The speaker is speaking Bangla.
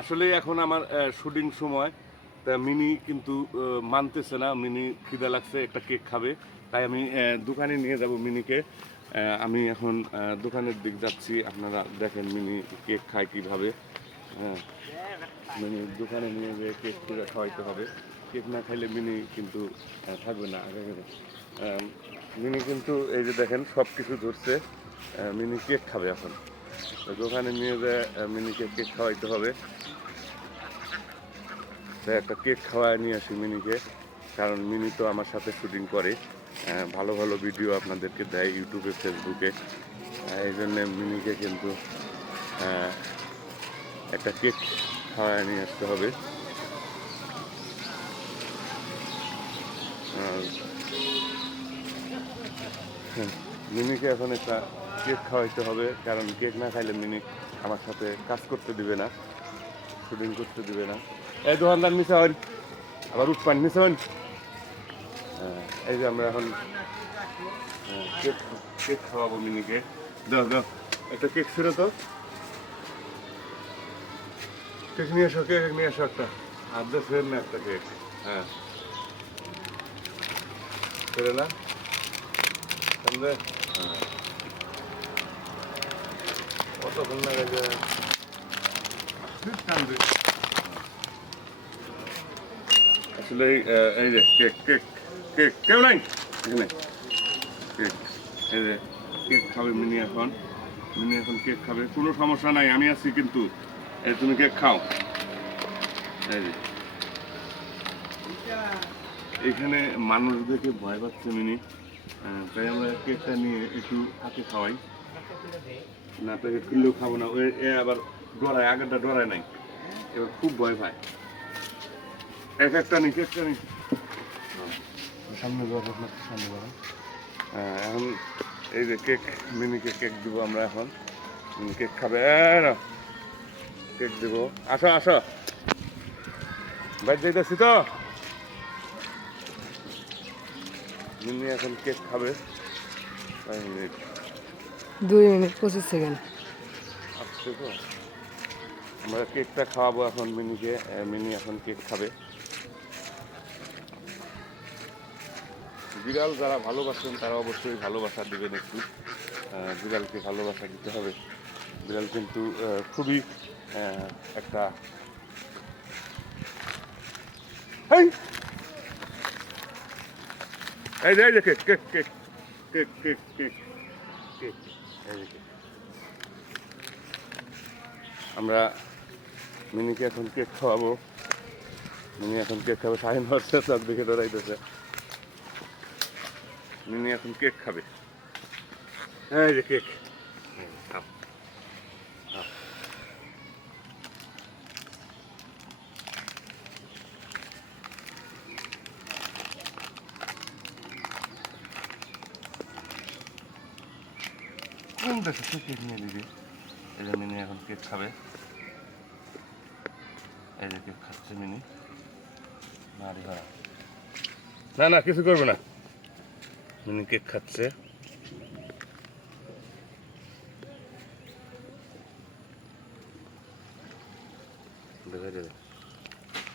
আসলে এখন আমার শুটিং সময়, তা মিনি কিন্তু মানতেছে না, মিনি খিদে লাগছে, একটা কেক খাবে। তাই আমি দোকানে নিয়ে যাব মিনিকে। আমি এখন দোকানের দিক যাচ্ছি, আপনারা দেখেন মিনি কেক খায় কীভাবে। হ্যাঁ মিনি দোকানে নিয়ে গিয়ে কেক করে খাওয়াইতে হবে। কেক না খাইলে মিনি কিন্তু থাকবে না। মিনি কিন্তু এই যে দেখেন সব কিছু ধরছে মিনি কেক খাবে এখন। তো দোকানে নিয়ে যেয়ে মিনিকে কেক খাওয়াইতে হবে। তাই একটা কেক খাওয়ায় নিয়ে আসি মিনিকে কারণ মিনি তো আমার সাথে শুটিং করে। ভালো ভালো ভিডিও আপনাদেরকে দেয় ইউটিউবে ফেসবুকে এই জন্যে মিনিকে কিন্তু একটা কেক খাওয়ায় নিয়ে আসতে হবে। হ্যাঁ, মিনিকে এখন একটা কেক খাওয়াইতে হবে কারণ কেক না খাইলে মিনি আমার সাথে কাজ করতে দিবে না শুটিং করতে দিবে না। এই দোকানদার নিচে হন আবার উৎপান নিচে হন হ্যাঁ, এই যে আমরা এখন হ্যাঁ, কেক কেক খাওয়াবো মিনিকে। দাও দাও একটা কেক ছিল তো কেক নিয়ে এসো কেক নিয়ে এসো একটা। আর দে ফের না একটা কেক। হ্যাঁ। ফেরে না। হ্যাঁ। কতক্ষণ লাগে যে আসলে এই, যে কেক কেক কেক কেউ নাই এখানে কেক এই যে কেক খাবে মিনি এখন মিনি এখন কেক খাবে কোনো সমস্যা নাই আমি আছি কিন্তু এই তুমি কেক খাও এই যে এখানে মানুষ দেখে ভয় পাচ্ছে মিনি তাই আমরা কেকটা নিয়ে একটু হাতে খাওয়াই না প্যাকেট খুললেও খাব না। ওই এ আবার ডরায় আগেরটা ডরায় নাই। এবার খুব ভয় পায়। এক একটা নি কেকটা নি সামনে যাওয়া সামনে যাওয়া এখন এই যে কেক মিনিকে কেক দিব আমরা এখন। কেক খাবে কেক দিব। আসো আসো। বাইর যাইতেছি তো? মিনি এখন কেক খাবে। দুই মিনিট, পঁচিশ সেকেন্ড। আমরা কেকটা খাওয়াবো এখন মিনিকে মিনি এখন কেক খাবে। বিড়াল যারা ভালোবাসেন, তারা অবশ্যই ভালোবাসা দিবেন একটু। বিড়ালকে ভালোবাসা দিতে হবে। বিড়াল কিন্তু খুবই একটা এই! Cake cake cake cake cake cake cake. আমরা মিনিকে এখন কেক খাওয়াবো মিনি এখন কেক খাবে সাইন হচ্ছে চক দিকে দৌড়াইতেছে মিনি এখন কেক খাবে হ্যাঁ যে কেক। খাও। কোন কেক নিয়ে দিবি এই যে মিনি এখন কেক খাবে। এই যে কেক খাচ্ছে মিনি নারী ভরা না না, কিছু করবে না। মিনি কেক খাচ্ছে। দেখা যাবে।